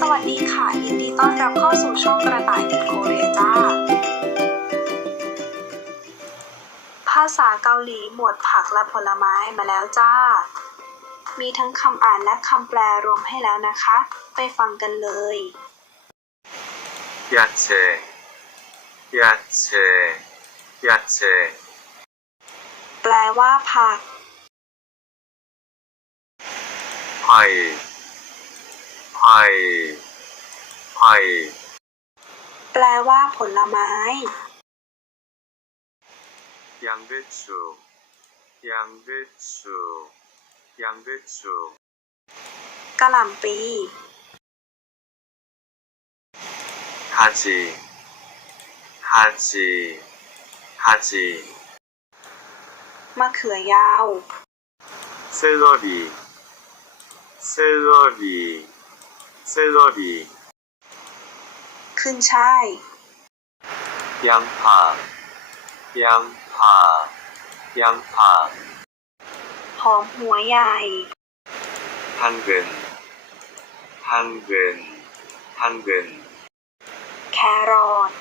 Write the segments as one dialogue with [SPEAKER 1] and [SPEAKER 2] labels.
[SPEAKER 1] สวัสดีค่ะ ยินดีต้อนรับเข้าสู่ช่องกระต่ายติดโคเรียจ้า ภาษาเกาหลีหมวดผักและผลไม้มาแล้วจ้า มีทั้งคำอ่านและคำแปลรวมให้แล้วนะคะ ไปฟังกันเลย
[SPEAKER 2] ยาเชยาเชยาเช
[SPEAKER 1] แปลว่าผัก
[SPEAKER 2] ไผ่
[SPEAKER 1] แปลว่าผลไม้
[SPEAKER 2] 양배추, 양배추, 양배추,
[SPEAKER 1] กะหล่ำปี
[SPEAKER 2] 가지, 가지, 가지,
[SPEAKER 1] มะเขือยาว
[SPEAKER 2] 샐러리, 샐러리, 샐러리,
[SPEAKER 1] ขึ้นช่าย
[SPEAKER 2] 양파, 양파, 양파,
[SPEAKER 1] หอมหัวใหญ่
[SPEAKER 2] 당근, 당근, 당근,
[SPEAKER 1] แครอท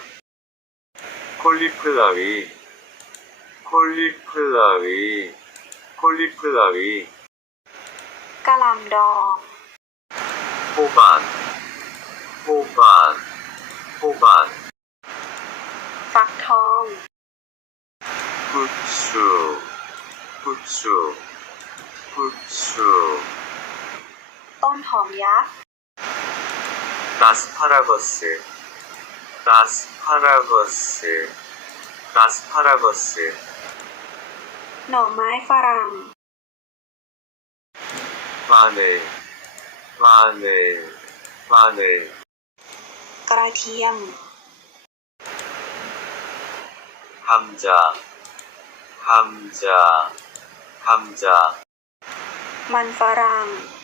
[SPEAKER 2] 콜리플라위, 콜리플라위, 콜리플라위,
[SPEAKER 1] กะหล่ำดอก
[SPEAKER 2] 호반, 호반, 호
[SPEAKER 1] ต้นหอมยักษ์
[SPEAKER 2] 나스파라거스, 나스파라거스, 나스파라거스,
[SPEAKER 1] หน่อไม้ฝรั่ง
[SPEAKER 2] 마늘, 마늘, 마늘,
[SPEAKER 1] กระเทียม
[SPEAKER 2] 감자, 감자, 감자,
[SPEAKER 1] มันฝรั่ง
[SPEAKER 2] 무, 무, 무,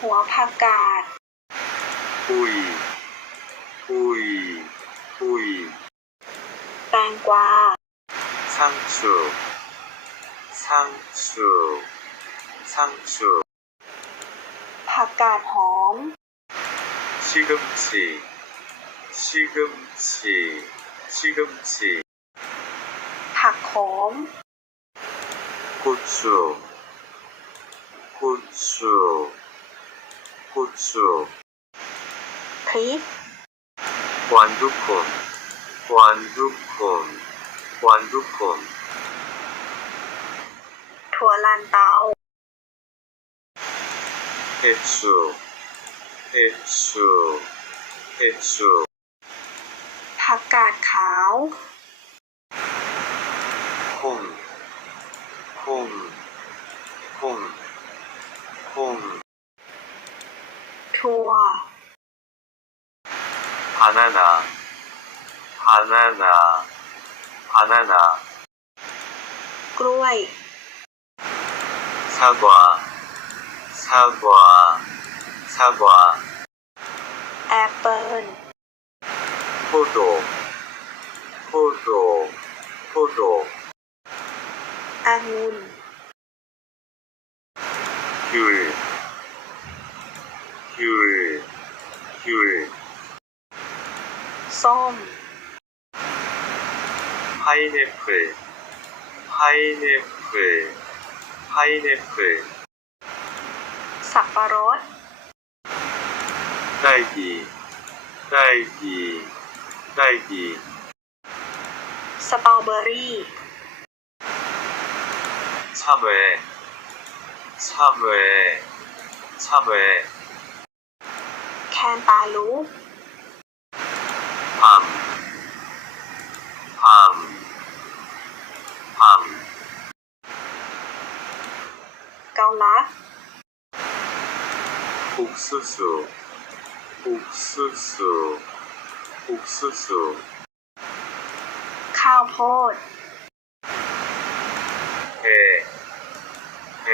[SPEAKER 1] หัวผักกาด
[SPEAKER 2] 호이, 호이, 호이,
[SPEAKER 1] แตงกวา
[SPEAKER 2] 상추, 상추, 상추,
[SPEAKER 1] ผักกาดหอม
[SPEAKER 2] 시금치, 시금치, 시금치,
[SPEAKER 1] ผักโขม
[SPEAKER 2] 고추, 고추, 고추,
[SPEAKER 1] พริก
[SPEAKER 2] 완두콘, 완두콘, 완두콘,
[SPEAKER 1] ถั่วลันเตา
[SPEAKER 2] 배추, 배추, 배추,
[SPEAKER 1] ผักกาดขาว
[SPEAKER 2] 콩, 콩, 콩, 콩,
[SPEAKER 1] ถั่ว
[SPEAKER 2] 바나나, 바나나, 바나나,
[SPEAKER 1] กล้วย
[SPEAKER 2] 사과, 사과, 사과,
[SPEAKER 1] แอปเปิล
[SPEAKER 2] 포도, 포도, 포도,
[SPEAKER 1] องุ่น
[SPEAKER 2] 귤, 귤,
[SPEAKER 1] ส้ม
[SPEAKER 2] 파인애플, 파인애플, 파인애플,
[SPEAKER 1] สับปะรด
[SPEAKER 2] 딸기, 딸기, 딸기,
[SPEAKER 1] สตรอเบอรี่
[SPEAKER 2] 참외, 참외, 참외,
[SPEAKER 1] แคนตาลูป ลัด
[SPEAKER 2] 옥수수, 옥수수, 옥수수,
[SPEAKER 1] ข้าวโพด
[SPEAKER 2] 해, 해,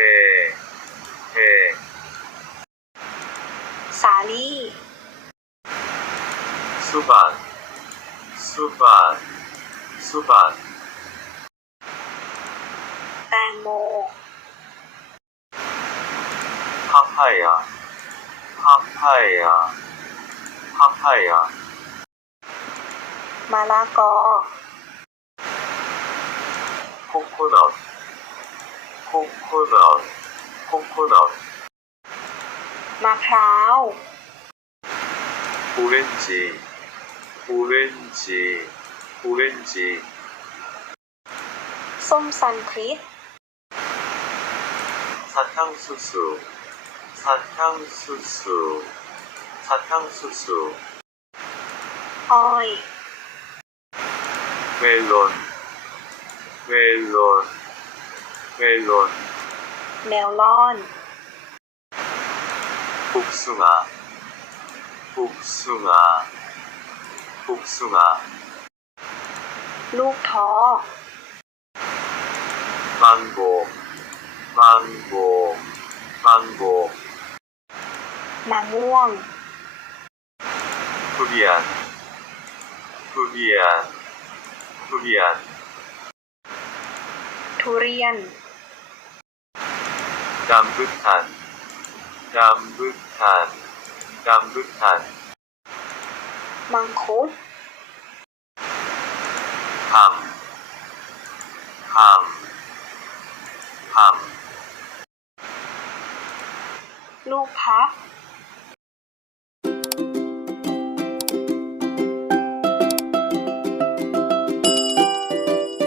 [SPEAKER 2] 해,
[SPEAKER 1] สาลี่
[SPEAKER 2] 수박, 수박, 수박,
[SPEAKER 1] แตงโม
[SPEAKER 2] 파파야 파파야 파파야
[SPEAKER 1] 마라거
[SPEAKER 2] 코코넛 코코넛 코코넛
[SPEAKER 1] 마카오
[SPEAKER 2] 오렌지 오렌지 오렌지
[SPEAKER 1] 솜산크릿
[SPEAKER 2] 사탕수수 사탕수수 사탕수수
[SPEAKER 1] 어이
[SPEAKER 2] 멜론 멜론 멜론
[SPEAKER 1] 멜론
[SPEAKER 2] 복숭아 복숭아 복숭아
[SPEAKER 1] 루터
[SPEAKER 2] 망고 망고
[SPEAKER 1] มะม่วง
[SPEAKER 2] ทุเรียน ทุเรียน
[SPEAKER 1] ทุเรียน
[SPEAKER 2] ทุเรี
[SPEAKER 1] ยน
[SPEAKER 2] ดำบึกทันดำบึกทันดำบึกทัน
[SPEAKER 1] มังคุด
[SPEAKER 2] ทำทำทำ
[SPEAKER 1] ลูกพับ